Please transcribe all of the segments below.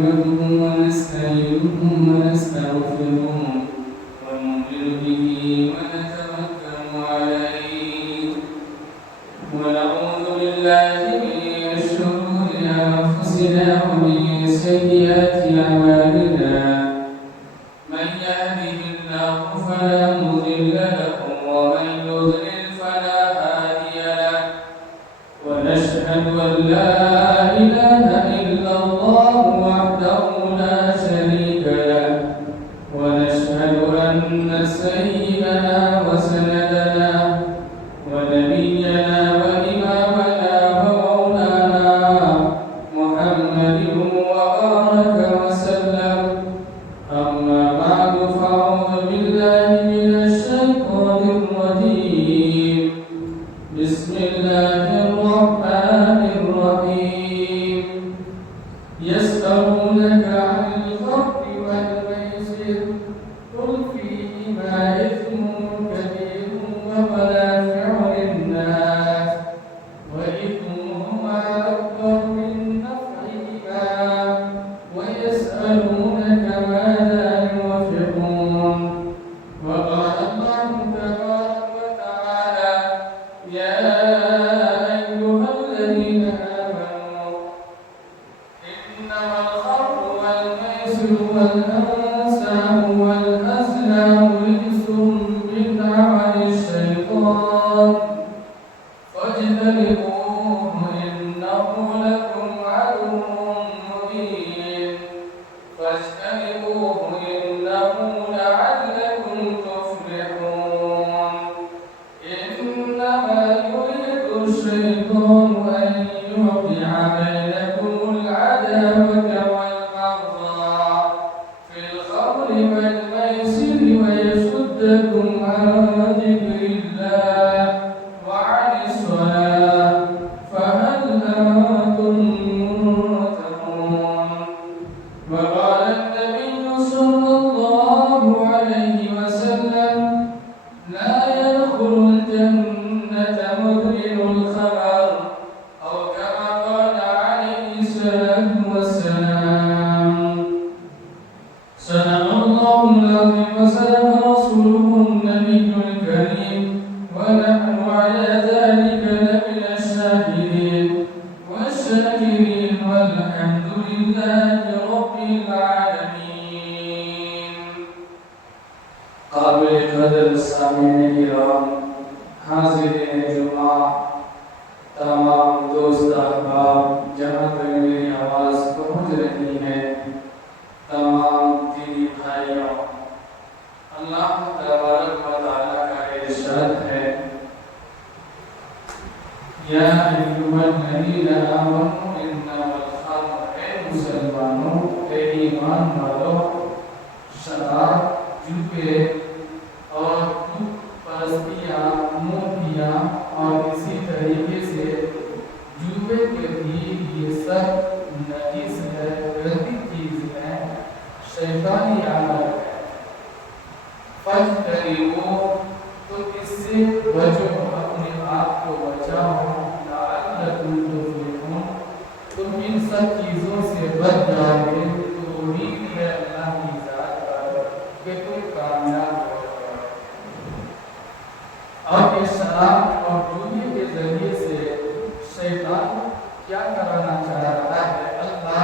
نحمده ونستعينه ونستغفره ونؤمن به ونتوكل عليه ونعوذ بالله من شرور أنفسنا ومن سيئات أعمالنا من يهده الله فلا مضل له ومن يضلل فلا هادي له ونشهد أن لا إله إلا الله وحده لا شريك له ونشهد أن سيدنا وسندنا ونبينا وإمامنا ومولانا محمد وبارك وسلم أما بعد فأعوذ بالله من الشيطان الرجيم بسم الله الرحمن الرحيم يسألونك عن الخمر والميسر قل فيهما إثم كبير ومنافع للناس وإثمهما أكبر من نفعهما ويسألونك ماذا ينفقون وقال الله تبارك وتعالى يا أيها الذين آمنوا إنما الخمر والميسر والأنساب والأزلام رجس من عمل الشيطان فاجتنبوه إنه لكم عدو مبين فاجتنبوه إنه لعلكم تفلحون إنما يريد الشيطان أن يوقع بينكم العداوة والبغضاء في الخمر والميسر ويصدكم عن ذكر الله وعن الصلاة فهل أنتم منتهون وقال النبي صلى الله عليه وسلم لا يدخل الجنة مدمن الخمر أو كما قال عليه الصلاة والسلام صدق الله العظيم وصدق رسوله النبي الكريم ونحن على ذلك لمن الشاهدين والشاكرين والحمد لله رب العالمين قابل قدر سامعین کرام حاضرین جمعہ تمام دوست احباب جہاں تک میری آواز پہنچ رہی ہے تمام دینی بھائیوں اللہ تبارک و تعالیٰ کا ارشاد ہے یا ایھا الذین آمنوا انما الخمر اے مسلمانوں اے ایمان والو شراب جوئے اور بت پرستیاں مورتیاں اور اسی طریقے سے جوئے کے بھی یہ سب نجس ہے گندی چیز ہے شیطانی عمل ہے فاجتنبوہ تو اس سے بچو اپنے آپ کو بچاؤ لعلکم تفلحون تم ان سب چیزوں سے بچ جاؤ گے تو امید ہے اللہ کی ذات پر کہ تم کامیاب ہو جاؤ اور یہ شراب اور جوئے کے ذریعے سے شیطان کیا کرانا چاہ رہا ہے اللہ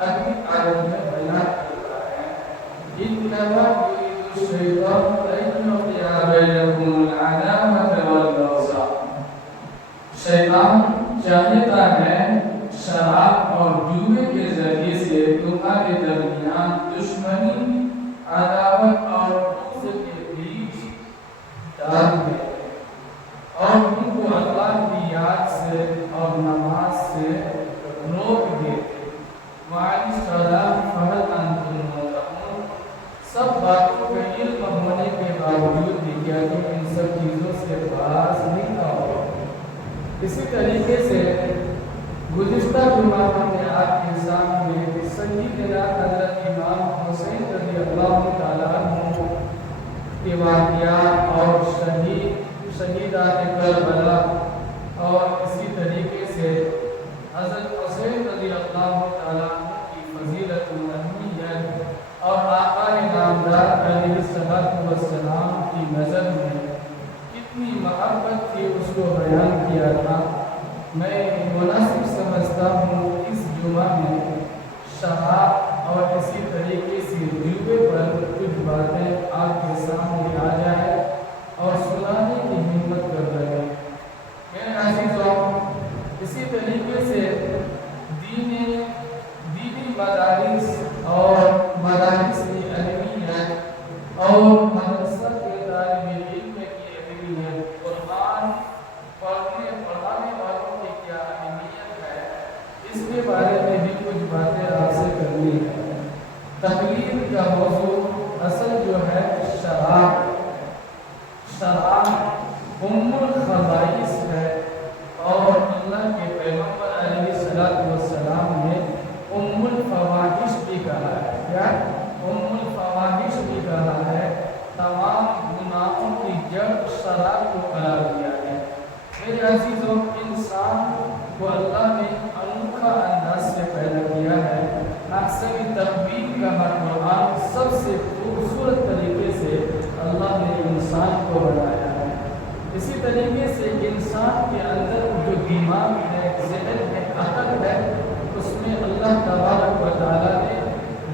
اگلی آیت میں بیان کرتا ہے انما یرید الشیطان ان یوقع بینکم العداوة والبغضاء شیطان چاہتا ہے شراب اور جوئے کے ذریعے سے تمہارے درمیان دشمنی عداوت اور بغض کے بیچ ڈال دے اور ان کو اللہ کی یاد سے اور نماز سے روک دے وعن الصلاة فهل أنتم منتهون سب باتوں کا علم ہونے کے باوجود بھی کیا تم ان سب چیزوں سے باز نہیں آؤ اسی طریقے سے گزشتہ جمعہ ہم نے آپ کے سامنے سیدنا حضرت امام حسین رضی اللہ تعالیٰ عنہ کے واقعات اور شہیدان کربلا اور اسی طریقے سے حضرت حسین رضی اللہ تعالیٰ عنہ کی فضیلت اس کو بیان کیا تھا، میں مناسب سمجھتا ہوں اس جمعہ میں شراب اور اسی طریقے سے جوے پر کچھ باتیں آپ کے سامنے آ جائے اور سنانے کی ہمت کر رہے ہیں۔ میرے عزیزوں، اسی طریقے سے دینی مدارس اور مدارس کی اہمیت اور مدرسہ کے طالب علم کی اہمیت، قرآن پڑھانے والوں کی کیا اہمیت ہے، اس کے بارے میں بھی کچھ باتیں آپ سے کرنی ہے۔ تقریر کا موضوع اصل جو ہے شراب ام الخبائث ہے، اور اللہ کے پیغمبر علیہ السلام نے ام الفواحش بھی کہا ہے۔ کیا ام الفواحش بھی کہا ہے؟ تمام گناہوں کی جڑ شراب کو قرار دیا ہے۔ میرے عزیزوں، انسان کو اللہ نے انوکھا انداز سے پیدا کیا ہے۔ احسن تقویم کا قرآن سب سے خوبصورت طریقے سے اللہ نے انسان کو بنایا ہے۔ اسی طریقے سے انسان کے اندر جو دماغ ہے، ذہن ہے، عقل ہے، اس میں اللہ تبارک و تعالیٰ نے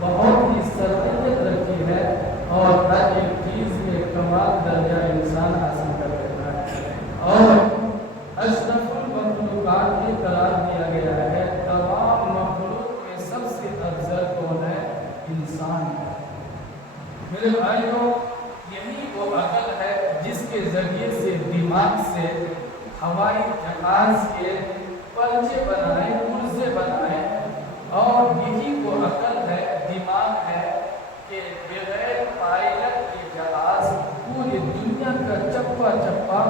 بہت ہی صلاحیت رکھی ہے، اور ہر ایک چیز میں کمال درجہ انسان حاصل کر لیتا ہے، اور اشرف المخلوقات میں قرار دیا گیا ہے۔ تمام مخلوق میں سب سے افضل کون ہے؟ انسان ہے۔ میرے بھائیوں، یہی وہ عقل ہے جس کے ذریعے سے دماغ سے ہوائی جہاز کے پرچے بنائے، پرزے بنائے، اور یہی وہ عقل ہے، دماغ ہے کہ بغیر پائلٹ کے جہاز پوری دنیا کا چپا چپا،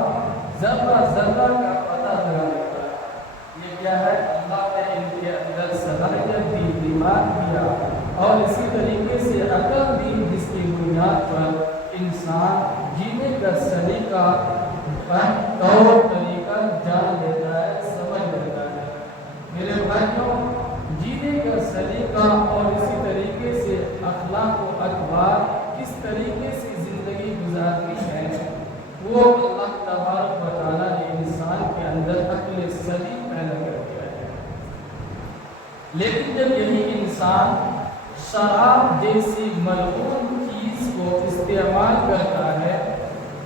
ذرہ ذرہ کا پتہ لگا لیتا ہے۔ یہ کیا ہے؟ اللہ نے ان کے اندر صلاحیت دی، دماغ دیا، اور اسی طریقے سے عقل دی، جس کی بنیاد پر انسان جینے کا سلیقہ، طور طریقہ جان لیتا ہے، سمجھ لیتا ہے۔ میرے بھائیوں، جینے کا سلیقہ اور اسی طریقے سے اخلاق و ادوار کس طریقے سے زندگی گزارنی ہے، وہ اللہ تبارک و تعالیٰ نے انسان کے اندر عقل سلیم پیدا کر دیا ہے۔ لیکن جب یہی انسان شراب جیسی ملعون چیز کو استعمال کرتا ہے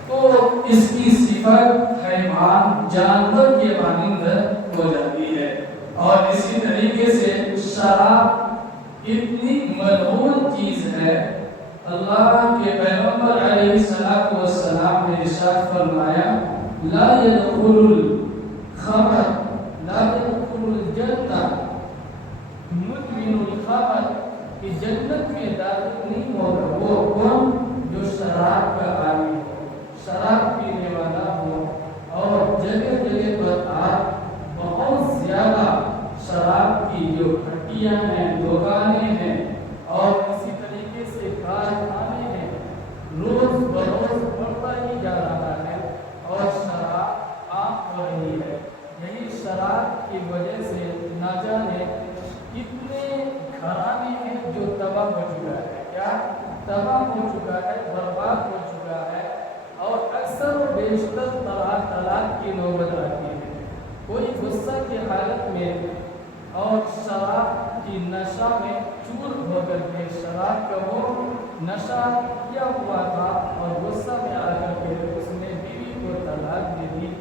تو اس کی صفت حیوان، جانور کے مانند ہو جاتی ہے، اور اسی طریقے سے شراب اتنی ملعون چیز ہے، اللہ کے پیغمبر علیہ السلام نے ارشاد فرمایا، لا يدخل الخمر لا يدخل الجنہ مدمن الخمر، کہ جنت میں داخل نہیں ہوگا وہ کون؟ جو شراب کا عادی ہو، شراب پینے والا ہو، اور جگہ جگہ پر آپ بہت زیادہ شراب کی جو ہٹیاں ہیں، دکانیں ہیں، اور اسی طریقے سے کارخانے ہیں، روز بروز بڑھتا ہی جا رہا ہے، اور شراب عام ہو رہی ہے۔ یہی شراب کی وجہ سے نہ جانے کتنے گھرانے ہیں جو تباہ ہو چکا ہے۔ کیا تباہ ہو چکا ہے، برباد ہو چکا ہے، اور اکثر و بیشتر طلاق کی نوبت آتی ہے۔ کوئی غصہ کی حالت میں اور شراب کی نشہ میں چور ہو کر کے، شراب کا وہ نشہ کیا ہوا تھا، اور غصہ میں آ کر کے اس نے بیوی کو طلاق دے دی،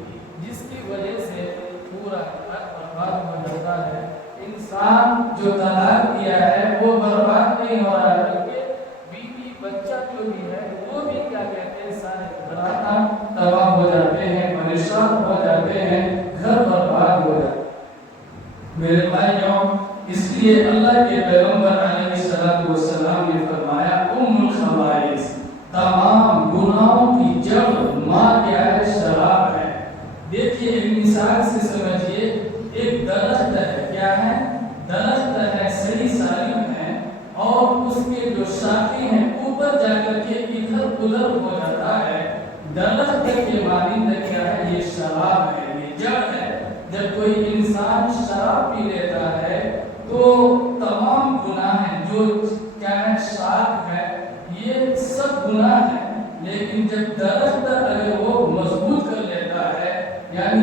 جس کی وجہ سے پورا گھر برباد ہو جاتا ہے۔ انسان جو طلاق دیا ہے وہ برباد نہیں ہو رہا ہے، بلکہ بیوی بچہ جو بھی ہے وہ بھی کیا کہتے ہیں، سارے گھرانا تباہ ہو جاتے ہیں، پریشان ہو جاتے ہیں، گھر برباد ہو جاتے ہیں۔ میرے بھائیوں، اس لیے اللہ کے پیغمبر علیہ السلام نے فرمایا، ام الخبائث، تمام گناہوں کی جڑ، ماں کیا ہے؟ شراب ہے۔ دیکھیے ایک مثال سے سمجھیے، ایک درخت ہے، کیا ہے؟ درخت ہے، صحیح سالم ہے، اور اس کے جو شاخیں ہیں اوپر جا کر کے ادھر ادھر ہو جاتا ہے۔ درخت کے مانند کیا ہے؟ یہ شراب ہے، یہ جڑ ہے۔ جب کوئی انسان شراب پی لیتا ہے تو تمام گناہ ہیں، جو کیا ہے؟ شاخ ہے، یہ سب گناہ ہے۔ لیکن جب درخت اگر وہ مضبوط کر لیتا ہے، یعنی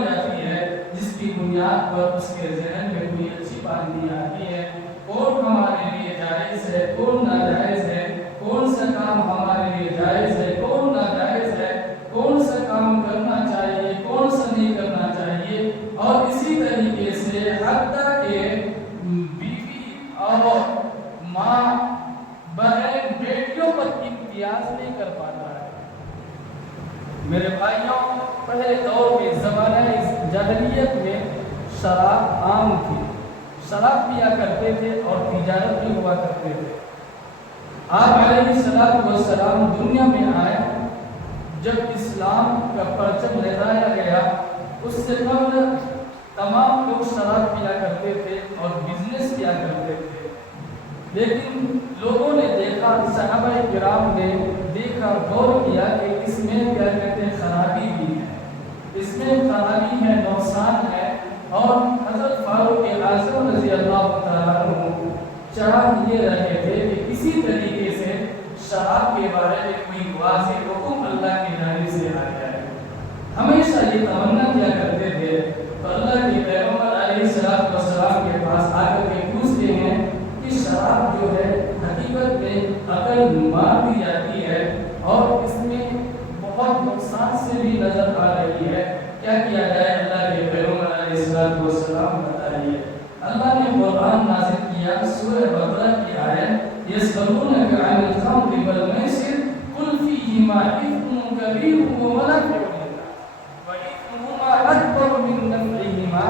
جاتی ہے جس کی بنیاد پر اس کے ذہن میں کوئی اچھی بات نہیں آتی ہے، کون ہمارے لیے جائز ہے، کون ناجائز ہے، کون سا کام ہمارے لیے جائز ہے، کون ناجائز ہے، کون سا کام کرنا چاہیے، کون سا نہیں کرنا چاہیے، اور اسی طریقے سے حتیٰ کہ بیوی اور ماں بہن بیٹیوں پر امتیاز نہیں کر پاتا ہے۔ میرے بھائیوں، پہلے دور میں زمانہ جاہلیت میں شراب عام تھی، شراب پیا کرتے تھے اور تجارت بھی ہوا کرتے تھے۔ آپ علیہ السلام دنیا میں آئے، جب اسلام کا پرچم لہرایا گیا، اس سے قبل تمام لوگ شراب پیا کرتے تھے اور بزنس کیا کرتے تھے، لیکن لوگوں نے دیکھا، صحابہ کرام نے دیکھا، غور کیا کہ اس میں کیا کہتے ہیں خرابی بھی ہے، اس میں خرابی ہے، نقصان ہے، اور حضرت فاروق اعظم رضی اللہ تعالیٰ عنہ چاہ یہ رہے تھے کہ کسی طریقے سے شراب کے بارے میں کوئی واضح حکم اللہ کی جانب سے آ جائے۔ ہمیشہ یہ تمنا کیا کرتے تھے، تو اللہ کے پیغمبر علیہ السلام کے پاس آ کر کے پوچھتے ہیں کہ شراب جو ہے حقیقت میں عقل مار دی جاتی ہے اور اس میں بہت نقصان سے بھی نظر آ رہی ہے، کیا کیا جائے؟ اللہ کے پیغمبر علیہ السلام بتائیے۔ اللہ نے قرآن نازل کیا، سورہ بقرہ کی آیت یسألونک عن الخمر والمیسر قل فیہما اثم کبیر ومنافع للناس وإثمہما اکبر من نفعہما۔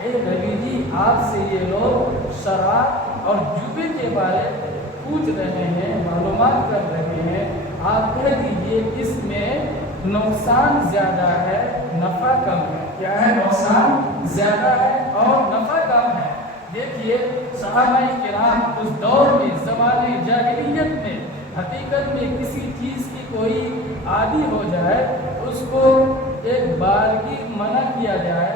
اے نبی جی، آپ سے یہ لوگ شراب اور جوے کے بارے پوچھ رہے ہیں، معلومات کر رہے ہیں، آپ کہہ دیجئے اس میں نقصان زیادہ ہے، نفع کم ہے۔ کیا ہے؟ نقصان زیادہ ہے اور نفع کم ہے۔ دیکھیے صحابہ کرام اس دور میں زمانے جاہلیت میں حقیقت میں کسی چیز کی کوئی عادی ہو جائے، اس کو ایک بارگی منع کیا جائے،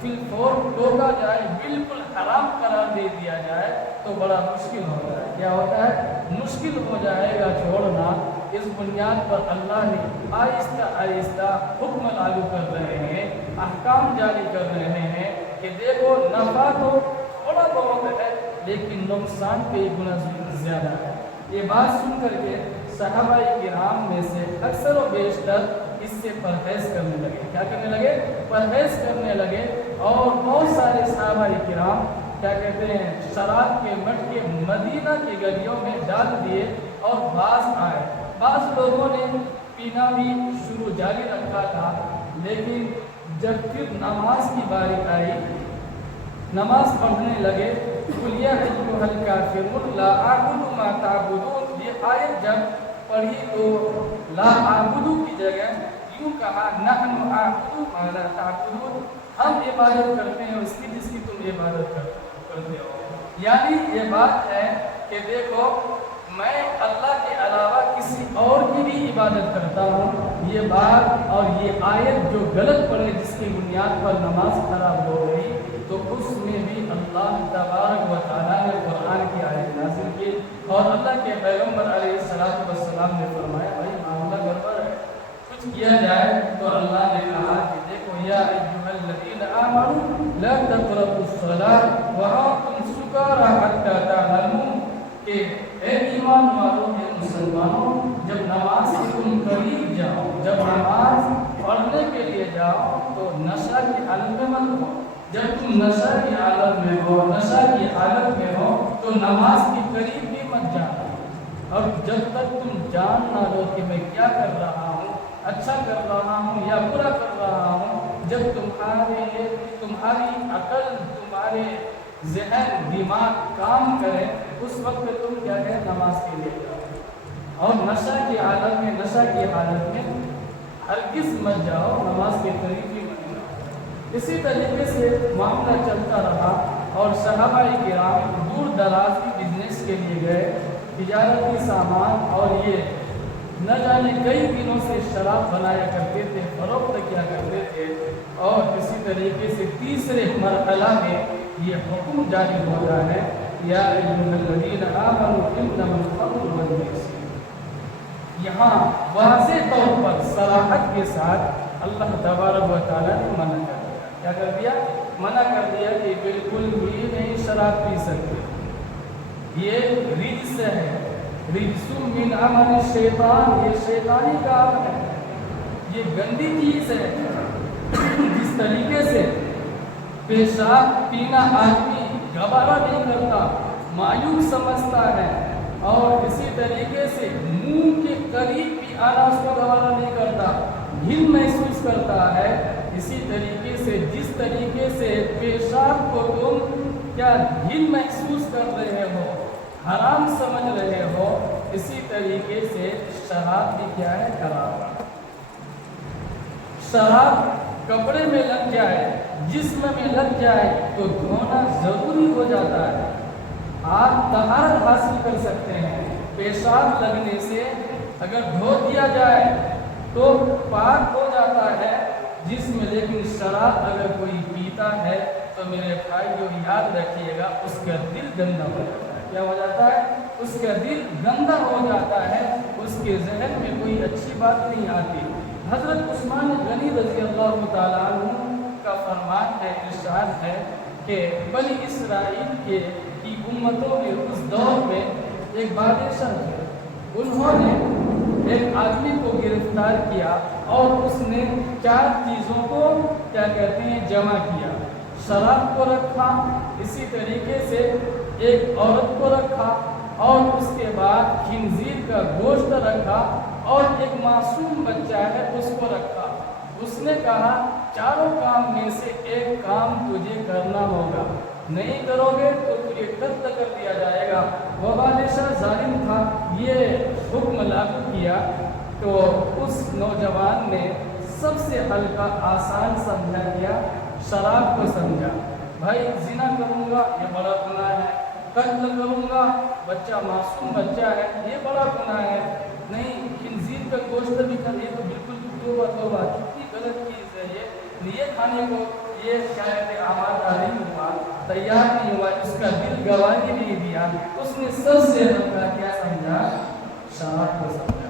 فی الفور ٹوکا جائے، بالکل حرام قرار دے دیا جائے تو بڑا مشکل ہوتا ہے۔ کیا ہوتا ہے؟ مشکل ہو جائے گا چھوڑنا۔ اس بنیاد پر اللہ نے آہستہ آہستہ حکم لاگو کر رہے ہیں، احکام جاری کر رہے ہیں کہ دیکھو نفع تو تھوڑا بہت ہے لیکن نقصان کئی گنا زیادہ ہے۔ یہ بات سن کر کے صحابہ کرام میں سے اکثر و بیشتر اس سے پرہیز کرنے لگے۔ کیا کرنے لگے؟ پرہیز کرنے لگے، اور بہت سارے صحابہ کرام کیا کہتے ہیں شراب کے مٹکے مدینہ کی گلیوں میں ڈال دیے اور باز آئے۔ بعض لوگوں نے پینا بھی شروع جاری رکھا تھا، لیکن جب پھر نماز کی باری آئی، نماز پڑھنے لگے، قُلْ يَا أَيُّهَا الْكَافِرُونَ لَا أَعْبُدُ مَا تَعْبُدُونَ، یہ آیت جب پڑھی تو لا اعبدو کی جگہ یوں کہا نحن اعبدو ما لا تعبدون، ہم عبادت کرتے ہیں اس کی جس کی تم عبادت کرتے ہو۔ یعنی یہ بات ہے کہ دیکھو میں اللہ کے علاوہ کسی اور کی بھی عبادت کرتا ہوں، یہ بات اور یہ آیت جو غلط پڑے جس کی بنیاد پر نماز خراب ہو گئی، تو اس میں بھی اللہ تبارک و تعالیٰ نے قرآن کی آیت نازل کی، اور اللہ کے پیغمبر علیہ السلام نے فرمایا بھائی معاملہ گڑبڑ ہے، کچھ کیا جائے۔ تو اللہ نے کہا کہ دیکھو یا ایھا الذین آمنوا لا تقربوا الصلاۃ وانتم سکارى حتى تعلموا، کہ اے ایمان والو، اے مسلمانوں، جب نماز کے تم قریب جاؤ، جب نماز پڑھنے کے لیے جاؤ تو نشہ کی حالت میں مت ہو۔ جب تم نشہ کی حالت میں ہو، نشہ کی حالت میں ہو تو نماز کے قریب بھی مت جانا، اور جب تک تم جان نہ لو کہ میں کیا کر رہا ہوں، اچھا کر رہا ہوں یا برا کر رہا ہوں، جب تمہاری عقل، تمہارے ذہن، دماغ کام کرے، اس وقت تم کیا ہے نماز کے لیے جاؤ، اور نشہ کی حالت میں ہرگز مت جاؤ، نماز کے قریب بھی مت جاؤ۔ اسی طریقے سے معاملہ چلتا رہا، اور صحابہ کرام دور دراز کی بزنس کے لیے گئے، تجارتی سامان، اور یہ نہ جانے کئی دنوں سے شراب بنایا کرتے تھے، فروخت کیا کرتے تھے، اور اسی طریقے سے تیسرے مرحلہ میں یہ حکم جاری ہوتا ہے یا ایھا الذین آمنوا انما الخمر والمیسر۔ یہاں واضح طور پر صراحت کے ساتھ اللہ تبارک و تعالیٰ نے منع کر دیا۔ کیا کر دیا؟ منع کر دیا کہ بالکل بھی نہیں شراب پی سکتے، یہ رجس ہے، رجس من عمل الشیطان، یہ شیطانی کام ہے، یہ گندی چیز ہے۔ جس طریقے سے پیشاب پینا آدمی گوارا نہیں کرتا، مایوس سمجھتا ہے، اور اسی طریقے سے منہ کے قریب بھی آنا اس کو گوارا نہیں کرتا، گھن محسوس کرتا ہے، اسی طریقے سے جس طریقے سے پیشاب کو تم کیا گھن محسوس کر رہے ہو، حرام سمجھ رہے ہو، اسی طریقے سے شراب بھی کیا ہے؟ حرام ہے۔ شراب کپڑے میں لگ جائے، جسم میں لگ جائے تو دھونا ضروری ہو جاتا ہے۔ آپ طہارت حاصل کر سکتے ہیں، پیشاب لگنے سے اگر دھو دیا جائے تو پاک ہو جاتا ہے جسم، لیکن شراب اگر کوئی پیتا ہے تو میرے بھائیو یاد رکھیے گا اس کا دل گندا ہو جاتا ہے۔ کیا ہو جاتا ہے؟ اس کا دل گندا ہو جاتا ہے، اس کے ذہن میں کوئی اچھی بات نہیں آتی۔ حضرت عثمان غنی رضی اللہ تعالیٰ عنہ کا فرمان ہے، ارشاد ہے کہ بنی اسرائیل کی امتوں میں اس دور میں ایک بادشاہ تھے، انہوں نے ایک آدمی کو گرفتار کیا اور اس نے 4 چیزوں کو کیا کہتے ہیں جمع کیا، شراب کو رکھا، اسی طریقے سے ایک عورت کو رکھا، اور اس کے بعد خنزیر کا گوشت رکھا، اور ایک معصوم بچہ ہے اس کو رکھا۔ اس نے کہا 4 کام میں سے ایک کام تجھے کرنا ہوگا، نہیں کرو گے تو تجھے قتل کر دیا جائے گا۔ وہ بادشاہ ظالم تھا، یہ حکم لاگو کیا تو اس نوجوان نے سب سے ہلکا آسان سمجھا دیا، شراب کو سمجھا۔ بھائی زنا کروں گا یہ بڑا گناہ ہے، قتل کروں گا، بچہ معصوم بچہ ہے، یہ بڑا گناہ ہے، نہیں خنزیر کا گوشت بھی کر، یہ تو بالکل توبہ توبہ، کتنی غلط چیز ہے یہ کھانے کو یہ کیا کہتے ہیں آمادہ نہیں ہوا، تیار نہیں ہوا، اس کا دل گواہی نہیں دیا، اس نے سب سے ہلکا کیا سمجھا؟ شراب کو سمجھا۔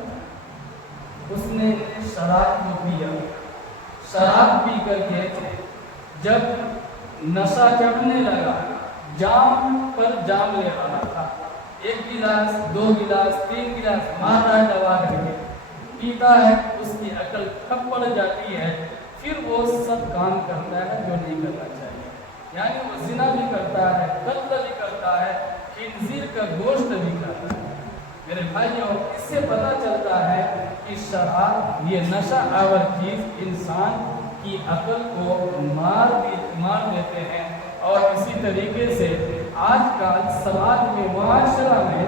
اس نے شراب کو پیا، شراب پی کر کے جب نشہ چڑھنے لگا، جام پر جام لے رہا تھا، 1 گلاس 2 گلاس 3 گلاس مار رہا ہے دبا کر کے، پیتا ہے، اس کی عقل ٹھپ پڑ جاتی ہے، پھر وہ سب کام کرتا ہے جو نہیں کرنا چاہیے، یعنی وہ زنا بھی کرتا ہے، قتل بھی کرتا ہے، خنزیر کا گوشت بھی کھاتا ہے۔ میرے بھائیوں، اس سے پتہ چلتا ہے کہ شراب یہ نشہ آور چیز انسان کی عقل کو مار دیتے ہیں، اور اسی طریقے سے آج کل سماج میں معاشرہ میں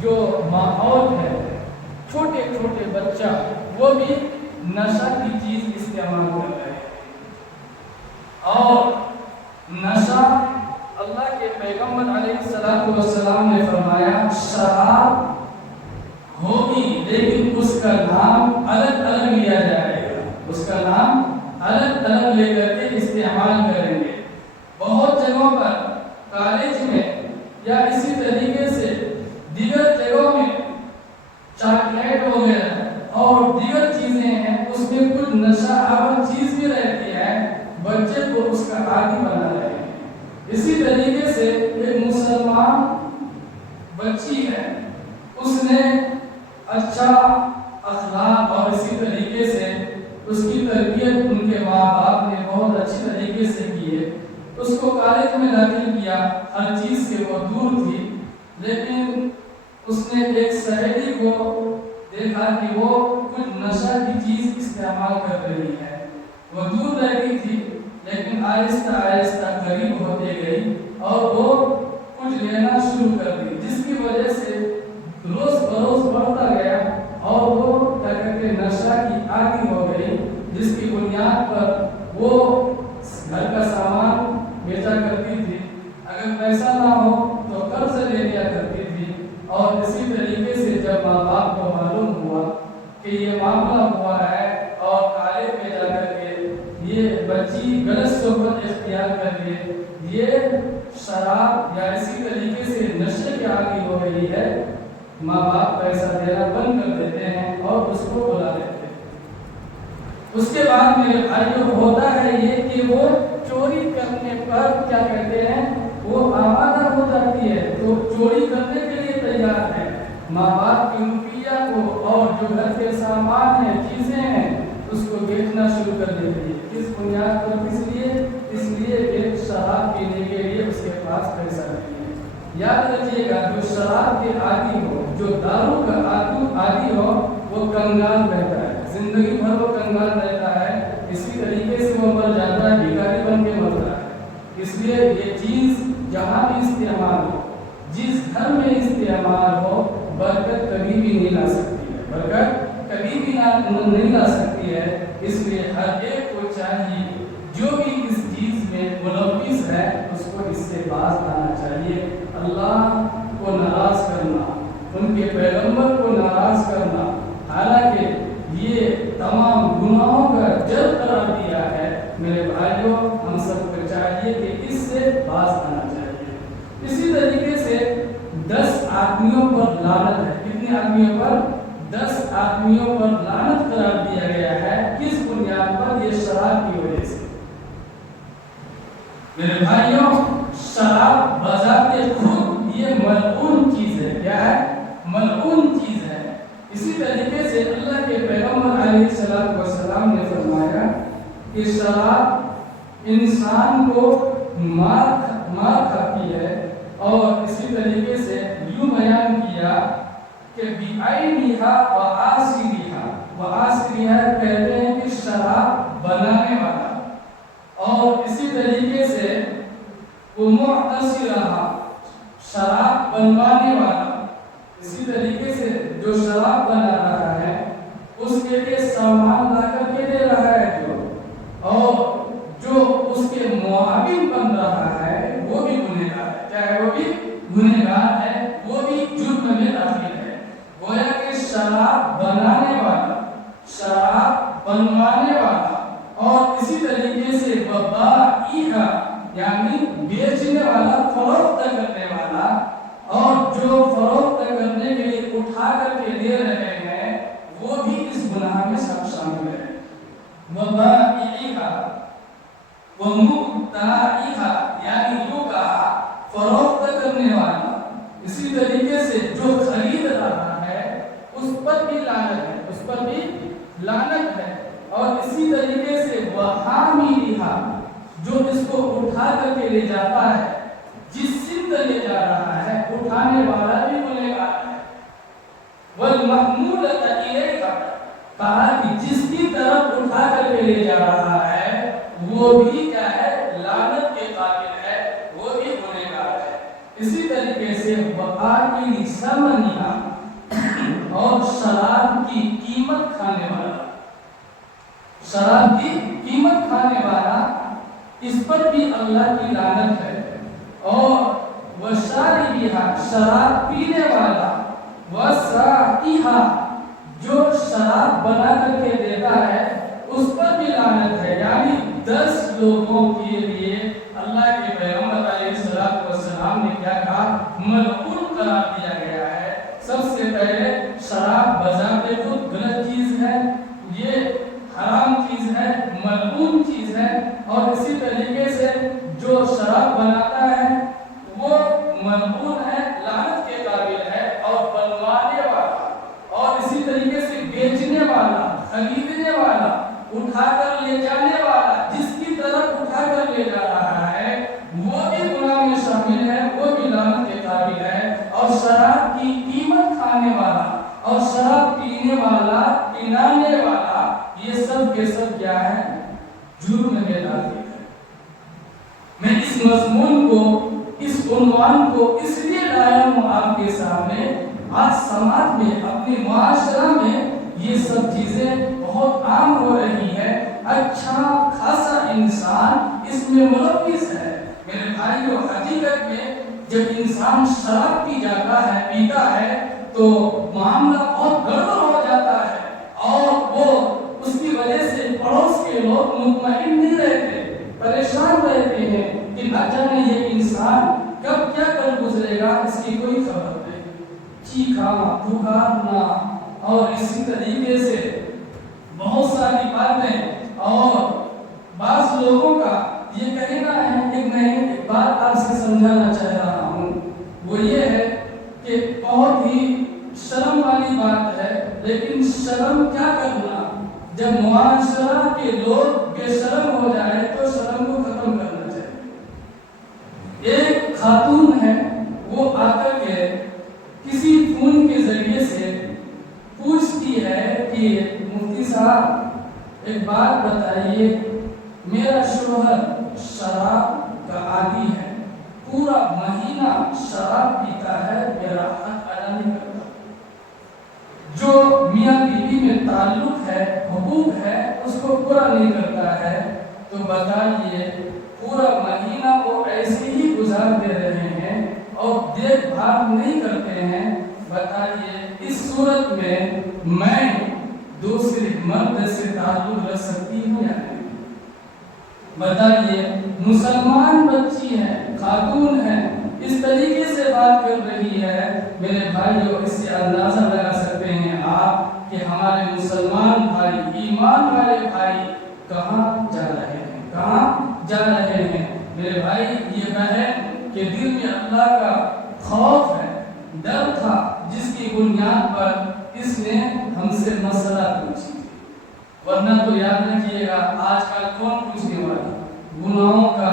جو ماحول ہے، چھوٹے چھوٹے بچہ وہ بھی نشہ کی چیز استعمال کر رہے ہیں، اور نشہ اللہ کے پیغمبر علیہ السلام نے فرمایا شراب ہوگی لیکن اس کا نام الگ الگ لیا جائے گا، اس کا نام الگ الگ لے کر کے استعمال کریں گے۔ بہت جگہوں پر کالج میں یا اسی طریقے سے دیگر جگہوں میں چاکلیٹ وغیرہ اور دیگر چیزیں ہیں، اس میں کچھ نشہ آور چیز بھی رہتی ہے، بچے کو اس کا عادی بنا رہے ہیں۔ اسی طریقے سے ایک مسلمان بچی ہے، اس نے اچھا اخلاق اور اسی طریقے سے اس کی تربیت ان کے ماں باپ نے بہت اچھی طریقے سے کی ہے، اس کو کالج میں داخل کیا، ہر چیز سے وہ دور تھی، لیکن اس نے ایک سہیلی کو دیکھا کہ وہ کچھ نشہ کی چیز استعمال کر رہی ہے، وہ دور رہتی تھی لیکن آہستہ آہستہ قریب ہوتے گئی اور وہ کچھ لینا شروع کر دی، جس کی وجہ سے روز بروز بڑھتا گیا اور وہ کیا کہتے ہیں نشہ کی عادی ہو گئی، جس کی بنیاد پر وہ گھر کا سامان بیچا کرتی تھی، اگر پیسہ نہ ہو تو قرض لے لیا کرتی تھی، اور اسی طریقے سے جب ماں باپ کو معلوم ہوا کہ یہ معاملہ ہوا ہے اور کالج میں جا کر کے یہ بچی غلط صحبت اختیار کر کے یہ شراب یا اسی طریقے سے نشے کی عادی ہو گئی ہے، ماں باپ پیسہ دینا بند کر دیتے ہیں اور اس کو بلا دیتے ہیں۔ اس کے بعد میرے بھائیوں ہوتا ہے یہ کہ وہ چوری کرنے پر کیا کہتے ہیں، وہ آمادہ ہو جاتی ہے، تو چوری کرنے کے لیے تیار ہے، ماں باپ کے روپیہ کو اور جو گھر کے سامان ہیں، چیزیں ہیں، اس کو بیچنا شروع کر دیتی ہے۔ کس بنیاد پر؟ اس لیے کہ شراب پینے کے لیے اس کے پاس پیسہ نہیں ہے۔ یاد رکھیے گا، جو شراب کے عادی ہو، جو دارو کا عادی ہو، وہ کنگال رہتا ہے، زندگی بھر وہ کنگال رہتا ہے، اسی طریقے سے وہ مر جاتا ہے، بھکاری بن کے مرتا ہے۔ اس لیے یہ چیز جہاں بھی استعمال ہو، جس گھر میں استعمال ہو، برکت کبھی بھی نہیں لا سکتی ہے، برکت کبھی بھی نہیں لا سکتی ہے۔ اس لیے ہر ایک کو چاہیے جو بھی اس چیز میں ملوث ہے اس کو اس سے باز آنا چاہیے۔ اللہ کو ناراض کرنا، ان کے پیغمبر کو ناراض کرنا، حالانکہ یہ تمام گناہوں کا جڑ قرار دیا ہے، میرے بھائیوں ہم سب کو چاہیے کہ اس سے باز آنا چاہیے۔ اسی طریقے سے 10 آدمیوں پر لعنت ہے۔ کتنے آدمیوں پر؟ 10 آدمیوں پر لعنت قرار دیا گیا ہے۔ کس بنیاد پر؟ یہ شراب کی وجہ سے۔ میرے بھائیوں، شراب بذات خود یہ ملعون چیز ہے۔ کیا ہے؟ ملعون چیز ہے۔ اسی طریقے سے اللہ کے پیغمبر علیہ السلام نے فرمایا کہ شراب انسان کو مار کھاتی ہے، اور اسی طریقے سے یوں بیان کیا کہ بِعَيْنِهَا وَآسِرِهَا کہتے ہیں کہ شراب بنانے والا، اور اسی طریقے سے وَمُعْتَصِرَهَا شراب بنوانے والا، اسی طریقے سے جو شراب بنا رہا ہے اس کے لیے سامان لا کر کے دے رہا ہے اور جو اس کے معاون بن رہا ہے وہ بھی گنہگار ہے، چاہے وہ بھی گنہگار ہے، وہ بھی جرم میں داخل ہے۔ گویا کہ شراب بنانے والا، شراب بنوانے والا، اور اسی طریقے سے وبائعہ یعنی بیچنے والا، فروخت کرنے والا، اور جو فروخت کرنے کے لیے اٹھا کر کے دے رہے ہیں وہ بھی اس گناہ میں سب شامل ہے۔ وبائعہ ومبتاعہ یعنی جو کہا فروخت کرنے والا، اسی طریقے سے جو خرید رہا ہے اس پر بھی لعنت ہے، اس پر بھی لعنت ہے، اور اسی طریقے سے وحاملہ جو اس کو اٹھا کر کے لے جاتا ہے، جس سمت لے جا رہا ہے اٹھانے والا بھی گنہگار ہے۔ والمحمولۃ الیہ کہا کہ جس کی طرف اٹھا کر کے لے جا رہا ہے وہ بھی کیا ہے؟ لعنت کے قابل ہے، وہ بھی گنہگار ہے۔ اسی طریقے سے وآکل ثمنہا اور شراب کی قیمت کھانے والا، شراب کی قیمت کھانے والا، اس پر بھی اللہ کی لعنت ہے۔ اور وشاربہا شراب پینے والا، وساقیہا جو شراب بنا کر کے دیتا ہے اس پر بھی لعنت ہے۔ یعنی 10 لوگوں کے لیے اللہ کے پیغمبر علیہ السلام نے کیا کہا؟ ملعون قرار دیا گیا ہے۔ سب سے پہلے شراب بذات خود غلط چیز ہے، یہ حرام چیز ہے، ملعون چیز ہے، اور اسی طریقے سے جو شراب بناتا ہے وہ ملعون ہے، لعنت کے قابل ہے، اور بنوانے والا اور اسی طریقے سے بیچنے والا، خریدنے والا، اٹھا کر لے جانے والا، جس کی طرف اٹھا کر لے جا رہا ہے وہ بھی گناہ میں شامل ہے، وہ بھی لعنت کے قابل ہے۔ اور شراب کی قیمت کھانے والا اور شراب پینے والا، پلانے والا، یہ سب کے سب کیا ہے؟ جرم میں داخل ہے۔ میں اس مضمون کو، اس عنوان کو اس لیے لایا ہوں آپ کے سامنے، آج سماج میں، اپنے معاشرہ میں یہ سب چیزیں بہت عام ہو رہی ہے۔ اچھا خاصا انسان اس میں ملوث ہے۔ میرے بھائیوں، حقیقت میں جب انسان شراب پی جاتا ہے، پیتا ہے، تو معاملہ بہت گڑبڑ ہو جاتا ہے، اور وہ اس کی وجہ سے پڑوس کے لوگ مطمئن نہیں رہتے، پریشان رہتے ہیں کہ نہ جانے یہ انسان کب کیا کر گزرے گا، اس کی کوئی خبر نہیں۔ چیخنا، پکارنا، اور اسی طریقے سے بہت ساری باتیں اور بعض لوگوں کا یہ کہنا ہے کہ میں ایک بات آپ سے سمجھانا چاہ رہا ہوں، وہ یہ ہے کہ بہت ہی شرم والی بات ہے، لیکن شرم کیا کرنا، جب معاشرہ کے لوگ بے شرم ہو جائے تو شرم کو ختم کرنا چاہیے۔ ایک خاتون ہے، وہ آ کر کے کسی فون کے ذریعے سے پوچھتی ہے کہ مفتی صاحب ایک بات بتائیے، میرا شوہر شراب کا عادی ہے، پورا مہینہ شراب پیتا ہے، میرا حق ادا نہیں کرتا، جو میاں بیوی میں تعلق ہے، حقوق ہے، اس کو پورا نہیں کرتا ہے، تو بتائیے پورا مہینہ وہ ایسے ہی گزار دے رہے ہیں اور دیکھ بھال نہیں کرتے ہیں، بتائیے اس صورت میں دوسرے مرد سے تعلق رکھ سکتی ہوں یا نہیں؟ بتائیے مسلمان بچی ہے، خاتون ہے، اس طریقے سے بات کر رہی ہے، میرے بھائیوں اس سے اندازہ لگا سکتے ہیں آپ کہ ہمارے مسلمان بھائی، ایمان والے بھائی کہاں جا رہے ہیں، کہاں جا رہے ہیں۔ میرے بھائی یہ بہن کہ دل میں اللہ کا خوف ہے، ڈر تھا، جس کی بنیاد پر اس نے ہم سے مسئلہ پوچھی، ورنہ تو یاد رکھیے گا آج کل کون پوچھنے والا، گناہوں کا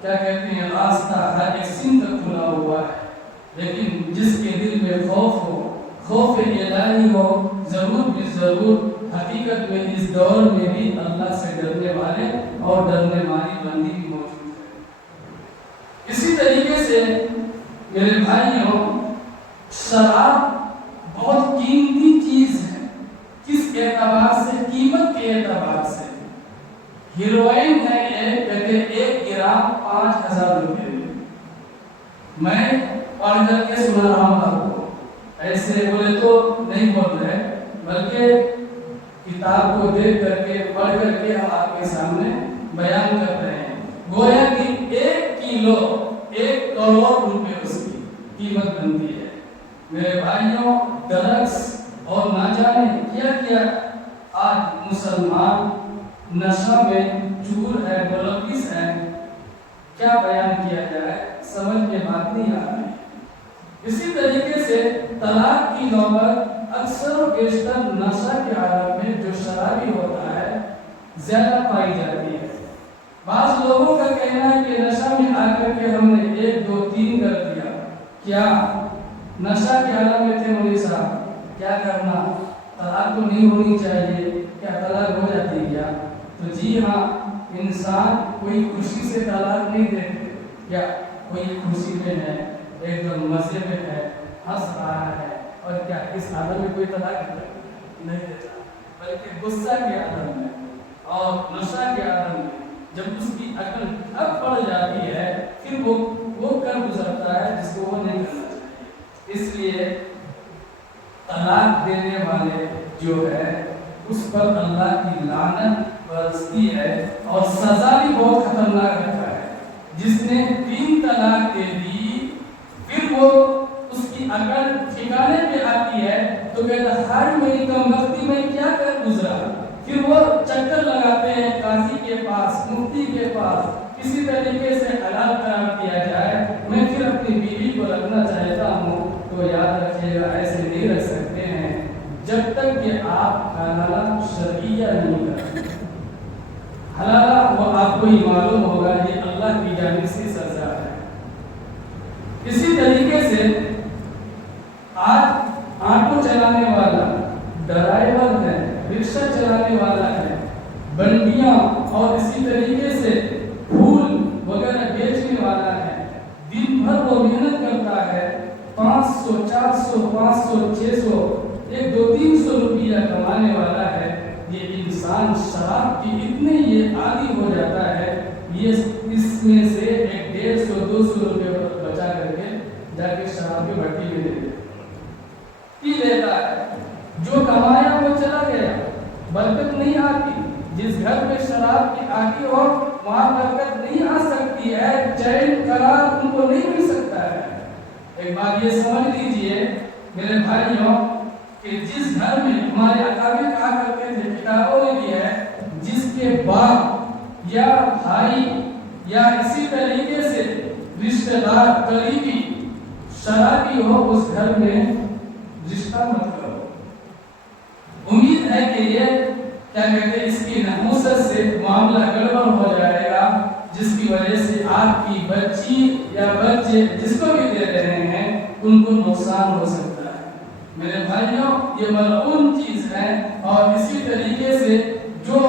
کیا کہتے ہیں راستہ ہر ایک سن تک کھلا ہوا ہے، لیکن جس کے دل میں خوف ہو، خوف الہی ہو، ضرور بھی ضرور حقیقت میں اس دور میں بھی اللہ سے ڈرنے والے اور ڈرنے والی بندی بھی موجود ہے۔ اسی طریقے سے میرے بھائیوں شراب بہت قیمتی چیز ہے، کس اعتبار سے؟ قیمت کے اعتبار سے۔ ہیروئن ہے یہ، کہتے 1 گرام 5000 روپے میں۔ میں پڑھ کر کے سنا رہا ہوں آپ کو، ایسے بولے تو نہیں بول رہے، بلکہ کتاب کو دیکھ کر کے پڑھ کر کے ہم آپ کے سامنے بیان کر رہے ہیں۔ گویا کہ 1 کلو 1 کروڑ روپے اس کی قیمت بنتی ہے۔ میرے بھائیوں ڈرگس اور نہ جانے کیا کیا آج مسلمان نشہ میں چور ہے، ملوث ہے، کیا بیان کیا جائے، سمجھ میں بات نہیں آ رہی۔ اسی طریقے سے طلاق کی نوبت اکثر و بیشتر نشہ کے عالم میں جو شرابی ہوتا ہے زیادہ پائی جاتی ہے۔ بعض لوگوں کا کہنا ہے کہ نشہ میں آ کر کے ہم نے 1 2 3 کر دیا، کیا نشہ کے عالم میں تھے مولوی صاحب، کیا کرنا، طلاق تو نہیں ہونی چاہیے، کیا طلاق ہو جاتی ہے کیا؟ تو جی ہاں، انسان کوئی خوشی سے طلاق نہیں دیتے، یا کوئی خوشی میں ہے، ایک دم مزے میں ہے، ہنس رہا ہے، اور کیا اس عالم میں کوئی طلاق نہیں دیتا، بلکہ غصہ کے عالم میں اور نشہ کے عالم میں جب اس کی عقل ٹھپ پڑ جاتی ہے، پھر وہ کر گزرتا ہے جس کو وہ نہیں کرنا چاہیے۔ اس لیے طلاق دینے والے جو ہے اس پر اللہ کی لعنت برستی ہے، اور سزا بھی بہت خطرناک رکھا ہے۔ جس نے 3 طلاق دے دی، پھر وہ اس کی عقل ٹھکانے پہ آتی ہے تو کہتا ہے ہر میری کم وقتی میں کیا کر گزرا، پھر وہ چکر لگاتے ہیں قاضی کے پاس، مفتی کے پاس، کسی طریقے سے حلال قرار دیا جائے، میں پھر اپنی بیوی کو رکھنا چاہتا ہوں۔ تو یاد رکھیے گا ایسے نہیں رکھ سکتے ہیں جب تک کہ آپ حلالہ شرعیہ نہیں کرتے۔ حلالہ وہ آپ کو ہی معلوم ہوگا، یہ اللہ کی جانب سے سزا ہے۔ اسی طریقے سے آج آٹو چلانے والا، ڈرائیور ہے، رکشہ چلانے والا ہے، بنڈیاں اور اسی طریقے سے پھول وغیرہ بیچنے والا ہے، دن بھر وہ محنت کرتا ہے، 500 400 500 600 1 2 300 روپیہ کمانے والا ہے، یہ انسان شراب کی اتنے یہ عادی ہو جاتا ہے، یہ اس میں سے 150 200 روپے بچا کر کے جا کے شراب کی بھٹی میں دے پی لیتا ہے، جو کمایا وہ چلا گیا، برکت نہیں آتی۔ جس گھر میں شراب کی عادی ہو وہاں برکت نہیں آ سکتی ہے، چین قرار ان کو نہیں مل سکتا ہے۔ ایک بات یہ سمجھ لیجئے میرے بھائیوں کہ جس گھر میں ہمارے اکابر کہا کرتے تھے، کتابوں میں بھی ہے، جس کے باپ یا بھائی یا اسی طریقے سے رشتہ دار قریبی شرابی ہو، اس گھر میں رشتہ مت کرو۔ امید ہے کہ یہ کیا کہتے ہیں، اس کی نحوست سے معاملہ گڑبڑ ہو جائے گا، جس کی وجہ سے آپ کی بچی یا بچے جس کو بھی دے رہے ہیں ان کو نقصان ہو سکتا ہے۔ میرے بھائیوں، یہ ملعون چیز ہے۔ اور اسی طریقے سے جو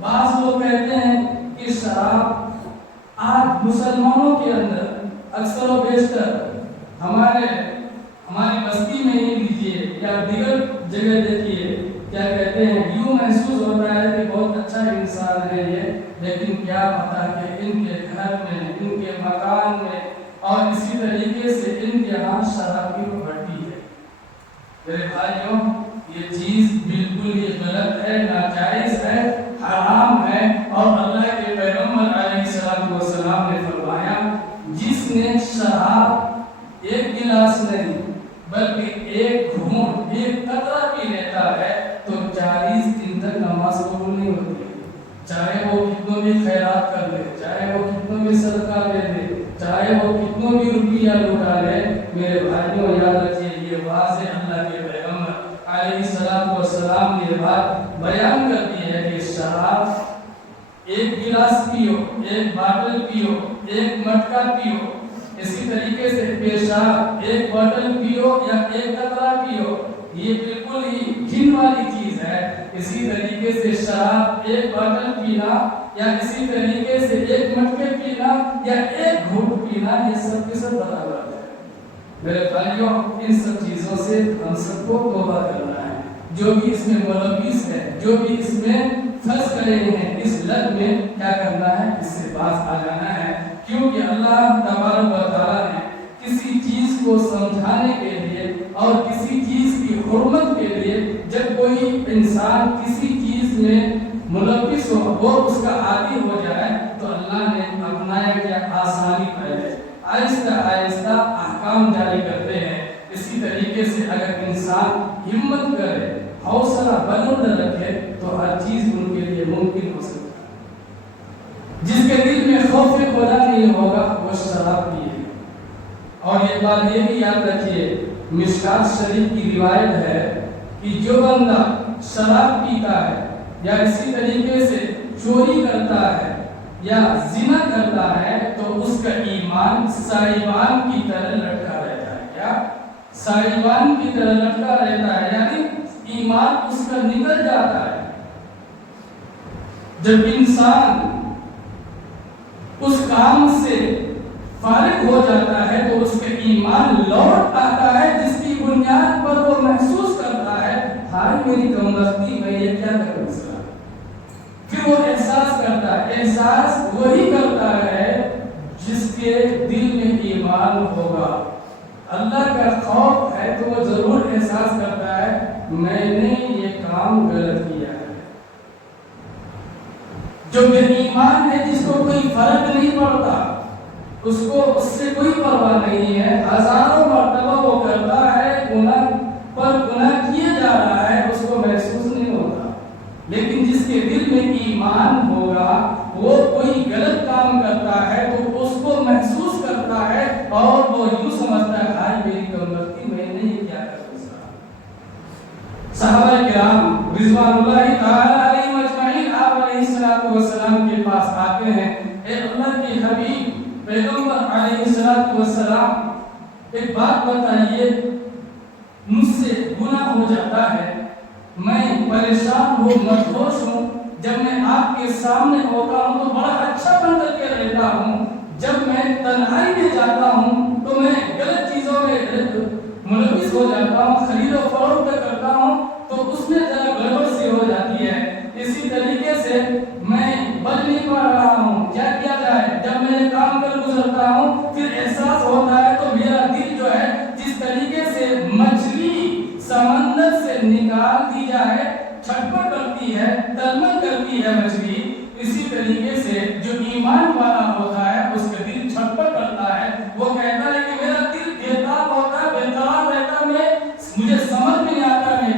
بعض لوگ کہتے ہیں کہ شراب آج مسلمانوں کے اندر اکثر و بیشتر ہماری بستی میں ہی لیجیے یا دیگر جگہ دیکھیے، کیا کہتے ہیں، یوں محسوس ہوتا ہے کہ بہت اچھا انسان ہے یہ، لیکن کیا پتا کہ ان کے گھر میں، ان کے مکان میں اور اسی طریقے سے ان کے ہاں شراب کی بھٹی ہے۔ میرے بھائیوں، یہ چیز بالکل ہی غلط ہے، ناجائز ہے، حرام ہے۔ اور اللہ کے پیغمبر علیہ السلام نے فرمایا، جس نے شراب ایک گلاس نہیں بلکہ ایک گھونٹ، ایک قطرہ پی لیتا ہے تو 40 دن تک نماز قبول نہیں ہوتی، چاہے وہ کتنوں بھی خیرات کر لے، چاہے وہ کتنوں بھی صدقہ دے دے، چاہے وہ کتنوں بھی روپیہ لٹا لے۔ میرے بھائیوں، یاد رکھیے، یہ واضح اللہ کے پیغمبر علیہ السلام نے یہ بات بیان کر دی ہے کہ شراب ایک گلاس پیو، ایک باٹل پیو، ایک مٹکا پیو، اسی طریقے سے پیشاب ایک بوتل پیو یا ایک قطرہ پیو، یہ بالکل ہی گھن والی چیز ہے۔ اسی طریقے سے شراب ایک بوتل پینا یا اسی طریقے سے ایک مٹکے پینا یا ایک گھونٹ پینا، یہ سب کے سب برابر ہے۔ میرے بھائیوں، ان سب چیزوں سے ہم سب کو توبہ کرنا ہے۔ جو بھی اس میں ملوث ہے، جو بھی اس میں پھنس گئے ہیں، اس لت میں کیا کرنا ہے، اس سے باز آ جانا ہے۔ کیونکہ اللہ تبارک و تعالیٰ نے کسی چیز کو سمجھانے کے لیے اور کسی چیز کی حرمت کے لیے، جب کوئی انسان کسی چیز میں ملوث ہو، وہ اس کا عادی ہو جائے، تو اللہ نے اپنایا کیا، آسانی پہلے آہستہ آہستہ احکام جاری کرتے ہیں۔ اسی طریقے سے اگر انسان ہمت کرے، حوصلہ بلند رکھے، تو ہر چیز ان کے لیے ممکن ہو سکتا ہے۔ جس کے دل میں خوف خدا نہیں ہوگا، وہ شراب پیے۔ اور یہ بات یہ بھی یاد رکھیے، مشکات شریف کی روایت ہے کہ جو بندہ شراب پیتا ہے یا اسی طریقے سے چوری کرتا ہے یا زنا کرتا ہے، تو اس کا ایمان سائبان کی طرح لٹکا رہتا ہے۔ کیا؟ سائبان کی طرح لٹکا رہتا ہے، یعنی ایمان اس کا نکل جاتا ہے۔ جب انسان اس کام سے فارغ ہو جاتا ہے تو اس کا ایمان لوٹ آتا ہے، جس کی بنیاد پر وہ محسوس کرتا ہے، ہائے میری کمبختی، میں یہ کیا کروں اس کا۔ پھر وہ احساس کرتا ہے، احساس وہی کرتا ہے جس کے دل میں ایمان ہوگا، اللہ کا خوف ہے، تو وہ ضرور احساس کرتا ہے میں نے یہ کام غلط کیا ہے۔ جو بے ایمان ہے، جس کو کوئی فرق نہیں پڑتا، اس کو اس سے کوئی پرواہ نہیں ہے، ہزاروں مرتبہ وہ کرتا ہے، گناہ پر گناہ کیے جا رہا ہے، اس کو محسوس نہیں ہوتا۔ لیکن جس کے دل میں ایمان ہوگا، وہ کوئی غلط کام کرتا ہے تو اس کو محسوس کرتا ہے اور وہ یوں سمجھتا ہے، ہائے میری کمبختی، میں نے یہ کیا کر دیا۔ صحابہ کرام رضوان اللہ تعالی علیہم اجمعین آپ علیہ السلام کے پاس آتے ہیں، اے اللہ کے حبیب پیغمبر علیہ السلام، ایک بات بتائیے، مجھ سے گناہ ہو جاتا ہے، میں پریشان ہوں، مدہوش ہوں، جب میں آپ کے سامنے ہوتا ہوں تو بڑا اچھا بن کر کے رہتا ہوں، جب میں تنہائی میں جاتا ہوں تو میں غلط چیزوں میں ملوث ہو جاتا ہوں، خرید و فروخت کرتا ہوں تو اس میں ذرا گڑبڑ سی ہو جاتی ہے۔ اسی طریقے سے میں بچ نہیں پا رہا ہوں، کیا کیا جائے؟ جب میں کام کر گزرتا ہوں، پھر احساس ہوتا ہے تو میرا دل جو ہے، جس طریقے سے مچھلی سمندر سے نکال دی جائے چھٹپٹ کرتی ہے، تلمن کرتی ہے مچھلی، اسی طریقے سے جو ایمان والا ہوتا ہے اس کا دل چھٹپٹ کرتا ہے۔ وہ کہتا ہے کہ میرا دل بےتاب ہوتا ہے، بےقرار رہتا ہے، مجھے سمجھ میں نہیں آتا میں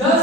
10